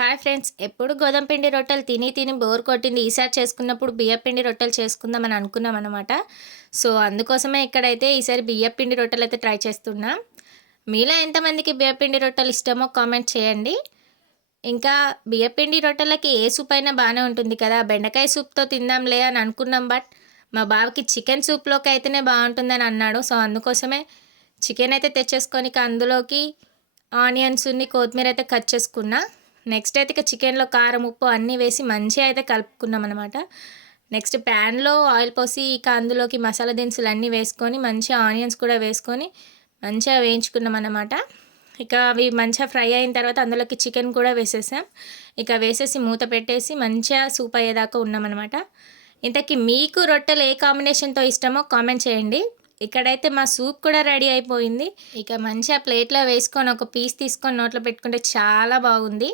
Hi friends, ఎప్పుడు గోధుమ పిండి రొట్టెలు తిని తిని బోర్ కొట్టింది. ఈసారి చేసుకున్నప్పుడు బియ్యపు పిండి రొట్టెలు చేసుకుందామని అనుకున్నాం అనమాట. సో అందుకోసమే ఇక్కడైతే ఈసారి బియ్యపు పిండి రొట్టెలు అయితే ట్రై చేస్తున్నా. మీలో ఎంతమందికి బియ్యపు పిండి రొట్టెలు ఇష్టమో కామెంట్ చేయండి. ఇంకా బియ్యపు పిండి రొట్టెలకి ఏ సూప్ అయినా బాగానే ఉంటుంది కదా. బెండకాయ సూప్తో తిందాంలే అని అనుకున్నాం. బట్ మా బావకి చికెన్ సూప్లోకి అయితేనే బాగుంటుందని అన్నాడు. సో అందుకోసమే చికెన్ అయితే తెచ్చేసుకొని అందులోకి ఆనియన్స్ని కొత్తిమీర అయితే కట్ చేసుకున్నా. నెక్స్ట్ అయితే ఇక చికెన్లో కారం ఉప్పు అన్నీ వేసి మంచిగా అయితే కలుపుకున్నాం అనమాట. నెక్స్ట్ ప్యాన్లో ఆయిల్ పోసి ఇక అందులోకి మసాలా దినుసులు అన్నీ వేసుకొని మంచిగా ఆనియన్స్ కూడా వేసుకొని మంచిగా వేయించుకున్నాం అనమాట. ఇక అవి మంచిగా ఫ్రై అయిన తర్వాత అందులోకి చికెన్ కూడా వేసేసాం. ఇక వేసేసి మూత పెట్టేసి మంచిగా సూప్ అయ్యేదాకా ఉన్నామన్నమాట. ఇంతకీ మీకు రొట్టెలు ఏ కాంబినేషన్తో ఇష్టమో కామెంట్ చేయండి. ఇక్కడైతే మా సూప్ కూడా రెడీ అయిపోయింది. ఇక మంచిగా ప్లేట్లో వేసుకొని ఒక పీస్ తీసుకొని నోట్లో పెట్టుకుంటే చాలా బాగుంది.